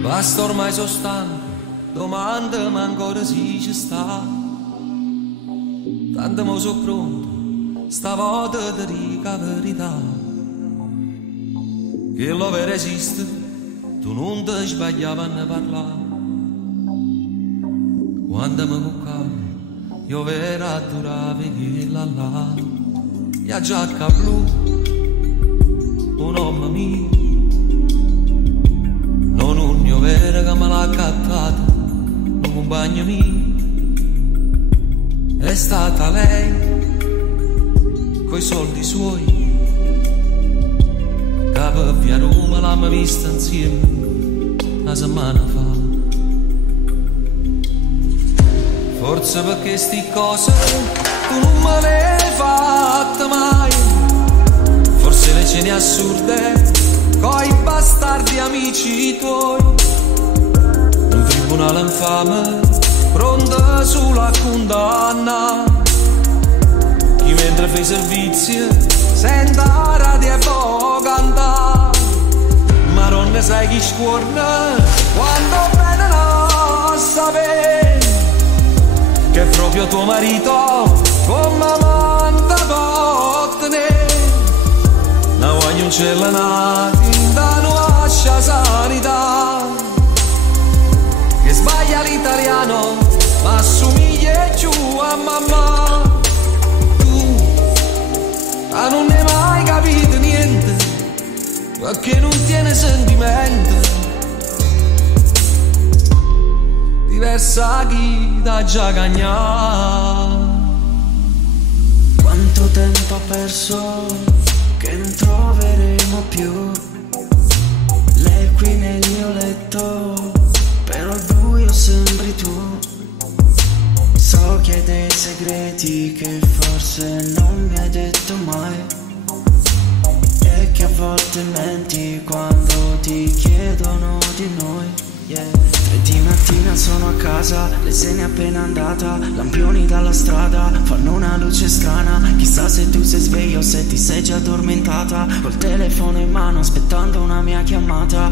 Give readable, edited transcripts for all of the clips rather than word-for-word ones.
Basta, ormai sono stanco, domandami ancora se ci sta. Tanto mo sono pronto, stavolta ti dico la verità. Che lo vero esiste, tu non ti sbagliavi a parlare. Quando mi cuccavo, io vera duravi che là là. La giacca blu, un uomo mio. Non un mio vero che me l'ha cattata, un compagno mio. È stata lei, coi soldi suoi, che per via Roma l'abbiamo vista insieme una settimana fa. Forse perché sti cose tu non me le hai fatte mai. Forse le cene assurde coi bastardi amici tuoi. Un tribunale infame pronto sulla condanna. Chi mentre fai servizio senta la radio e può cantare. Ma non ne sai chi scuorna quando bene non sapere che è proprio tuo marito come amante può tenere. No voglio un cielo nati da nuova sanità. Che sbaglia l'italiano ma assomiglia più a mamma. Tu non ne hai mai capito niente perché non tiene sentimento. Diversa chi da già cagnato. Quanto tempo ho perso che non troveremo più. Lei è qui nel mio letto, però al buio sembri tu. So che hai dei segreti che forse non mi hai detto mai, e che a volte menti quando ti chiedono di noi. 3 di mattina sono a casa, le se n'è appena andata. Lampioni dalla strada fanno una luce strana. Chissà se tu sei sveglio o se ti sei già addormentata. Col telefono in mano aspettando una mia chiamata.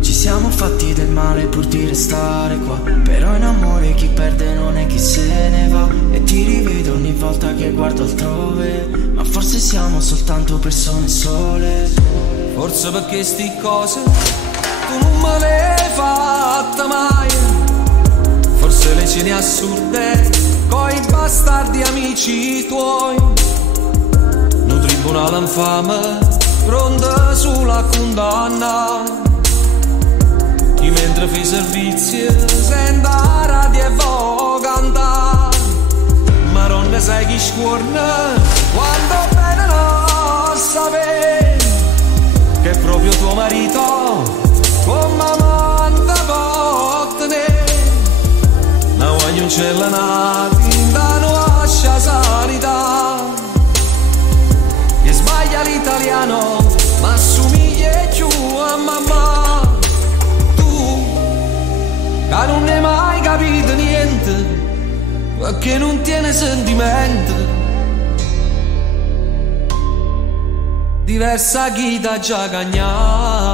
Ci siamo fatti del male pur di restare qua, però in amore chi perde non è chi se ne va. E ti rivedo ogni volta che guardo altrove, ma forse siamo soltanto persone sole. Forse perché sti cose tu non me le hai fatte mai. Forse le cene assurde coi bastardi amici tuoi. Un tribunale infame pronto sulla condanna. Chi mentre fai servizio senta la radio e può cantare. Ma non ne sai chi scuorna quando bene non sapere che è proprio tuo marito come amante può tenere. No voglio un cielo nati da nuova sanità. Che sbaglia l'italiano ma assomiglia più a mamma. Tu che non ne hai mai capito niente perché non tiene sentimento. Diversa chi da già cagnato.